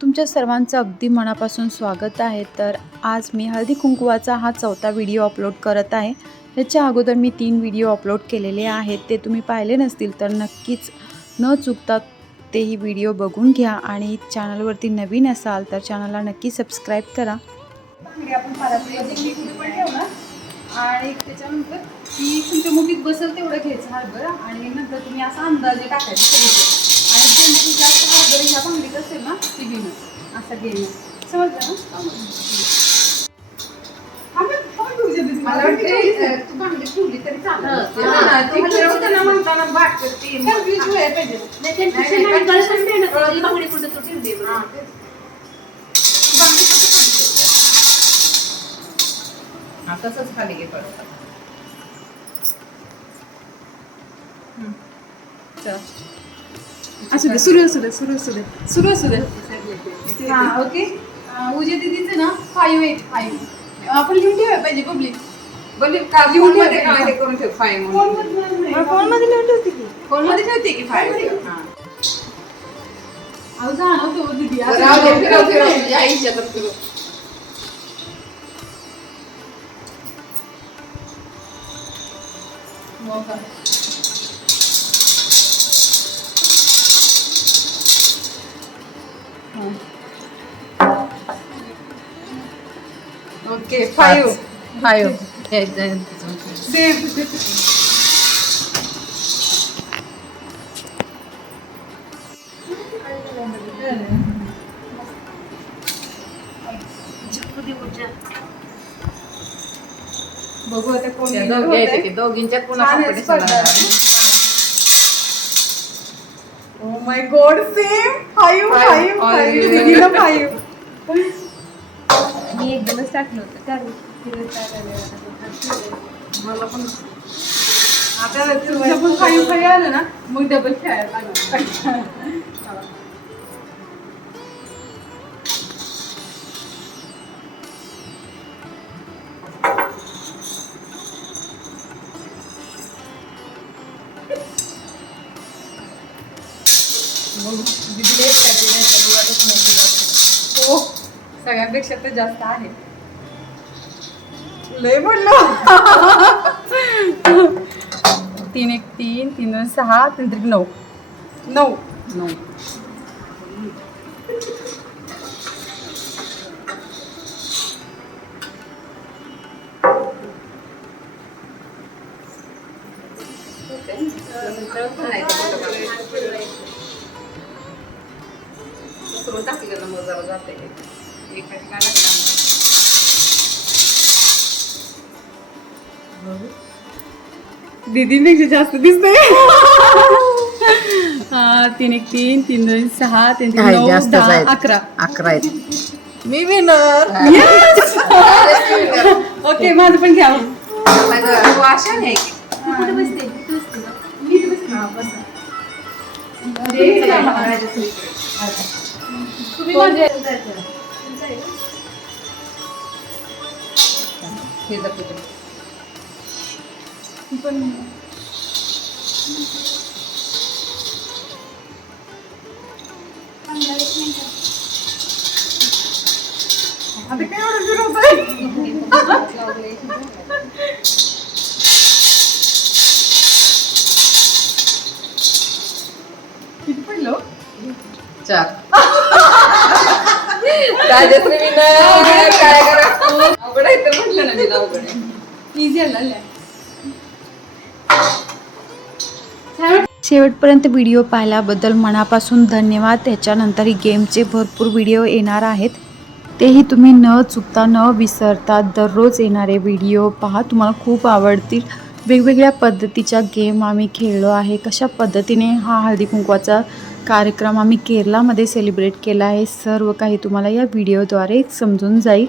तुमच्या सर्वांचं अगदी मनापासून स्वागत आहे। तर आज मी हळदी कुंकवाचा हा 4था व्हिडिओ अपलोड करत आहे। याच्या अगोदर मी 3 व्हिडिओ अपलोड केलेले आहेत, ते तुम्ही पाहिले नसतील तर नक्कीच न चुकता तेही व्हिडिओ बघून घ्या आणि चॅनलवरती नवीन असाल तर चॅनलला नक्की सबस्क्राईब करा। आपण पारामध्ये पण ठेवणार आणि त्याच्यानंतर ती तुमच्या मुठीत बसेल तेवढं घ्यायचं हरभरा आणि नंतर तुम्ही असा अंदाजे टाकायचं सगळीकडे आणि ज्यांची जास्त हरभरा ह्या भांगडीत असेल ना ती घेणं असं घेणं समजलं ना। मला वाटतं तू भांडी ठेवली तरी चालेल म्हणताना भाग करते तसंच खाली घे पडतं। असू दे सुरू असू दे हां ओके। उद्या दीदीचं ना 585 आपण लिहून ठेवायला पाहिजे पब्लिक का लिहून ठेवते का हे करून ठेव 5 म्हणून फोनमध्ये लिहून ठेवते की फोनमध्ये ठेवते की 5 हां आऊ जा ना तो दीदी फिरव आईच्या तर फिरव ओके 5 सेम बघू आता कोण दोघींच्यात पुन्हा competition oh my God same 5 दीदीला 5 मी एकदमच टाकलं होतं त्या मला पण आता तुमच्या पण 5 आलं ना मग डबल खेळायला लागणार। हो सगळ्यांपेक्षा तर जास्त आहे लय बोललो 3 1 3 3 2 6 3 3 9 9 दीदीपेक्षा जास्त दिसतंय 3 1 3 3 2 6 3 3 9 10 11 आहेत। मी विनर ओके माझं पण घ्या वाशन आहे आता काय एवढं फिरवतोय किती पडलो 4 राजश्री विनर काय करा अवघड आहे तर म्हटलं ना तिला अवघड आहे इझी आला शेवटपर्यंत व्हिडिओ पाहिल्याबद्दल मनापासून धन्यवाद। त्याच्यानंतर गेमचे भरपूर व्हिडिओ येणार आहेत, तेही तुम्ही न चुकता न विसरता दररोज येणारे व्हिडिओ पहा, तुम्हाला खूप आवडतील। वेगवेगळ्या पद्धतीच्या गेम आम्ही खेळलो आहे, कशा पद्धतीने हा हळदी कुंकवाचा कार्यक्रम आम्ही केरलामध्ये सेलिब्रेट केला आहे, सर्व काही तुम्हाला या व्हिडिओद्वारे समजून जाईल।